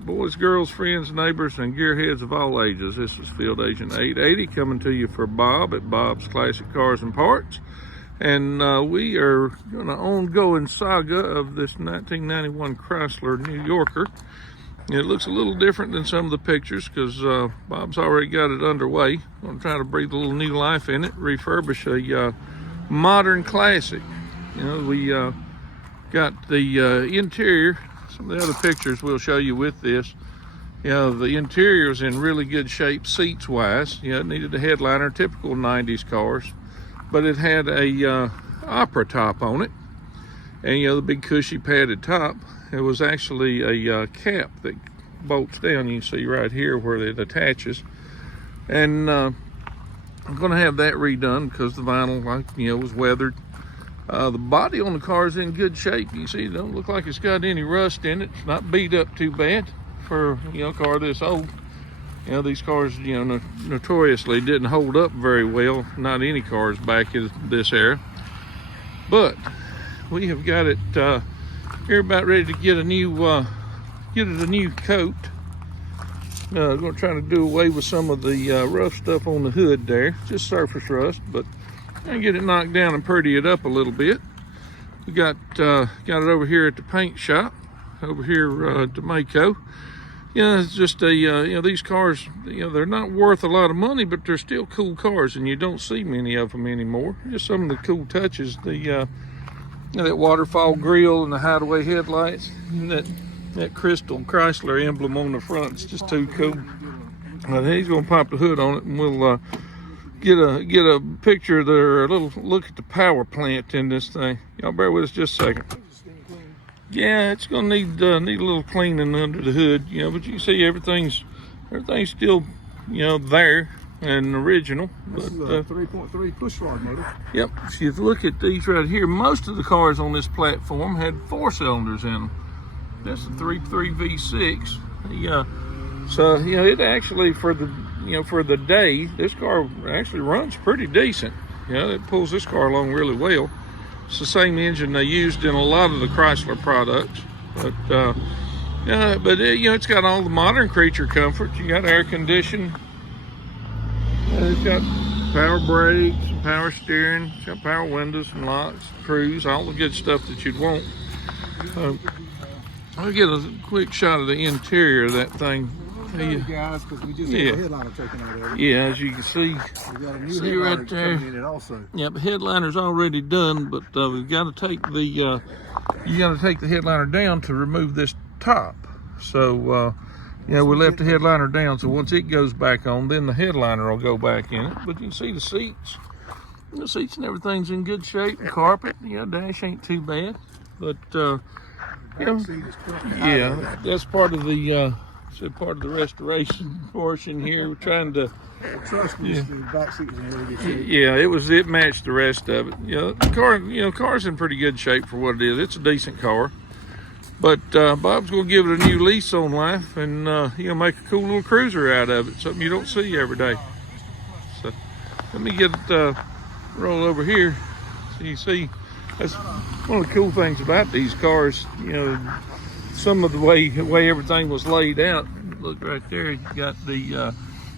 right, boys, girls, friends, neighbors, and gearheads of all ages. This is Field Agent 880 coming to you for Bob at Bob's Classic Cars and Parts. And we are doing an ongoing saga of this 1991 Chrysler New Yorker. It looks a little different than some of the pictures because Bob's already got it underway. I'm going to try to breathe a little new life in it, refurbish a modern classic. You know, we got the interior. Some of the other pictures we'll show you with this. You know, the interior is in really good shape seats wise. You know, it needed a headliner, typical 90s cars, but it had a opera top on it, and you know, the big cushy padded top. It was actually a cap that bolts down. You can see right here where it attaches, and I'm going to have that redone because the vinyl, like you know, was weathered. The body on the car is in good shape. You see, it don't look like it's got any rust in it. It's not beat up too bad for, you know, a car this old. You know, these cars, you know, notoriously didn't hold up very well. Not any cars back in this era. But we have got it here about ready to get a new, get it a new coat. We're going to try to do away with some of the rough stuff on the hood there. Just surface rust, but and get it knocked down and pretty it up a little bit. We got it over here at the paint shop, over here to Maaco. You know, it's just a you know, these cars, you know, they're not worth a lot of money, but they're still cool cars, and you don't see many of them anymore. Just some of the cool touches, the you know, that waterfall grille and the hideaway headlights, and that crystal Chrysler emblem on the front. It's just too cool. He's gonna pop the hood on it, and we'll get a picture there, a little look at the power plant in this thing. Y'all bear with us just a second. Yeah, it's gonna need a little cleaning under the hood, you know, but you can see everything's still, you know, there and original. This is a 3.3 push rod motor. Yep. If you look at these right here, most of the cars on this platform had 4 cylinders in them. That's a 3.3 V6. Yeah. So you know, it actually for the day, this car actually runs pretty decent. You know, it pulls this car along really well. It's the same engine they used in a lot of the Chrysler products, but yeah, but you know, it's got all the modern creature comforts. You got air conditioning, it's got power brakes, power steering, it's got power windows and locks, cruise, all the good stuff that you'd want. I'll get a quick shot of the interior of that thing. Guys, because we just had a headliner taken out of it. Yeah, as you can see, we got a new headliner right there. In it also. Yeah, the headliner's already done, but we've got to take the you got to take the headliner down to remove this top. So yeah, we left the headliner down. So once it goes back on, then the headliner will go back in it. But you can see the seats. The seats and everything's in good shape. The carpet, you know, dash ain't too bad. But you know, yeah, that's part of the. So part of the restoration portion here. We're trying to trust me, the back seat was in really good shape. Yeah, it matched the rest of it. You know, the car, you know, car's in pretty good shape for what it is. It's a decent car, but Bob's gonna give it a new lease on life, and you know, make a cool little cruiser out of it. Something you don't see every day. So let me get roll over here so you see. That's one of the cool things about these cars. You know, some of the way everything was laid out. Look right there, you got the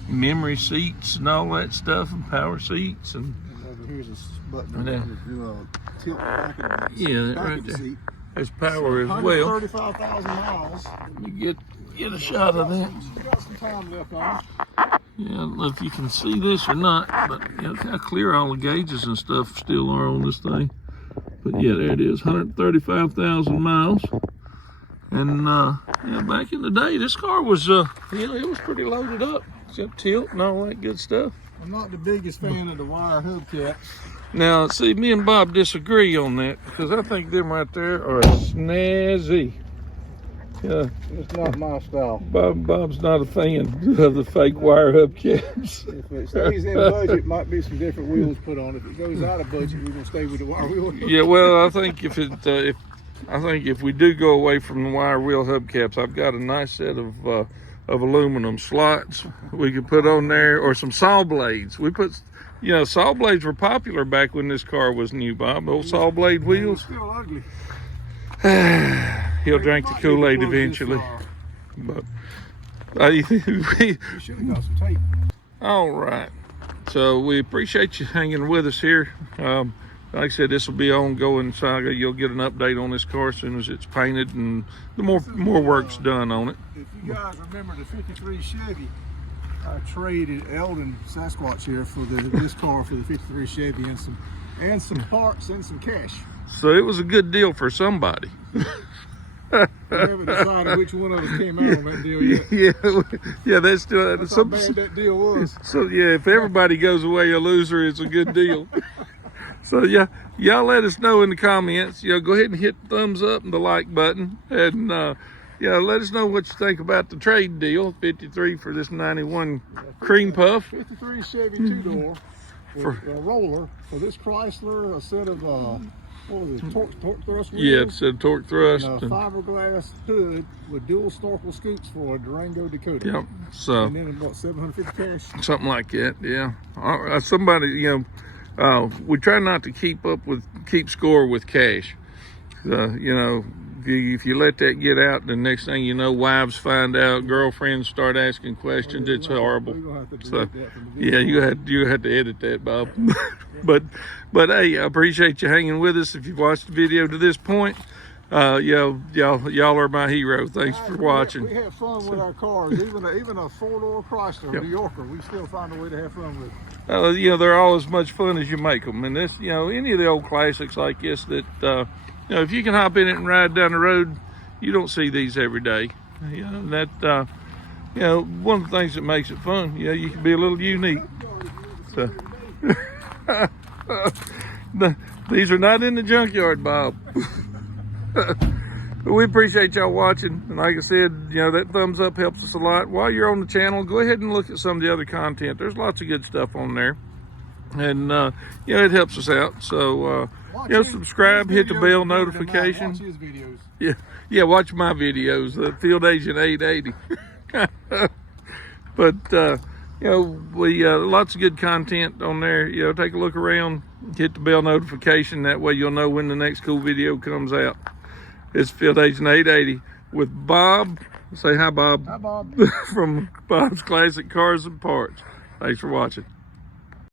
memory seats and all that stuff, and power seats, and over here's a button to tilt back of the yeah, back right of the there. seat. There's power as well. 135,000 miles. Let me get a shot of that. You got some time left on. Yeah, I don't know if you can see this or not, but you know how clear all the gauges and stuff still are on this thing. But yeah, there it is, 135,000 miles. And yeah, back in the day, this car was, you know, it was pretty loaded up. It's got tilt and all that good stuff. I'm not the biggest fan of the wire hubcaps. Now, see, me and Bob disagree on that because I think them right there are snazzy. Yeah, it's not my style. Bob's not a fan of the fake wire hubcaps. If it stays in budget, might be some different wheels put on. If it goes out of budget, we're gonna stay with the wire wheel. Yeah, well, I think if we do go away from the wire wheel hubcaps, I've got a nice set of aluminum slots we could put on there, or some saw blades. We put, you know, saw blades were popular back when this car was new, Bob. Old saw blade wheels. Still ugly. He'll drink the Kool-Aid eventually. But You should have got some tape. all right. So we appreciate you hanging with us here. Like I said, this will be an ongoing saga. You'll get an update on this car as soon as it's painted and the more work's done on it. If you guys remember the '53 Chevy, I traded Eldon Sasquatch here for this car for the '53 Chevy and some parts and some cash. So it was a good deal for somebody. We haven't decided which one of us came out on that deal yet. Yeah, that's still That's how bad that deal was. So yeah, if everybody goes away a loser, it's a good deal. So yeah, y'all let us know in the comments. Go ahead and hit the thumbs up and the like button, and let us know what you think about the trade deal. 53 for this 91 cream puff. 53 Chevy 2-door for a roller for this Chrysler, a set of what was it, torque thrust wheels? Yeah, it said torque thrust. And a fiberglass hood with dual snorkel scoops for a Durango Dakota. Yep. So and then about 750 cash. something like that. Yeah. Somebody, we try not to keep score with cash. If you let that get out, the next thing you know, wives find out, girlfriends start asking questions. It's horrible. So, yeah, you had to edit that, Bob. but hey, I appreciate you hanging with us. If you've watched the video to this point, y'all are my hero. Thanks for watching. We have fun with our cars, even a 4-door Chrysler New Yorker. We still find a way to have fun with. They're all as much fun as you make them. And this, any of the old classics like this that. If you can hop in it and ride down the road, you don't see these every day. One of the things that makes it fun, you can be a little unique. So, these are not in the junkyard, Bob. But we appreciate y'all watching. And like I said, that thumbs up helps us a lot. While you're on the channel, go ahead and look at some of the other content. There's lots of good stuff on there. And, it helps us out. So, subscribe, hit the bell notification. Watch his videos. Yeah, watch my videos, the Field Agent 880. But, we lots of good content on there. Take a look around, hit the bell notification. That way you'll know when the next cool video comes out. It's Field Agent 880 with Bob. Say hi, Bob. Hi, Bob. From Bob's Classic Cars and Parts. Thanks for watching.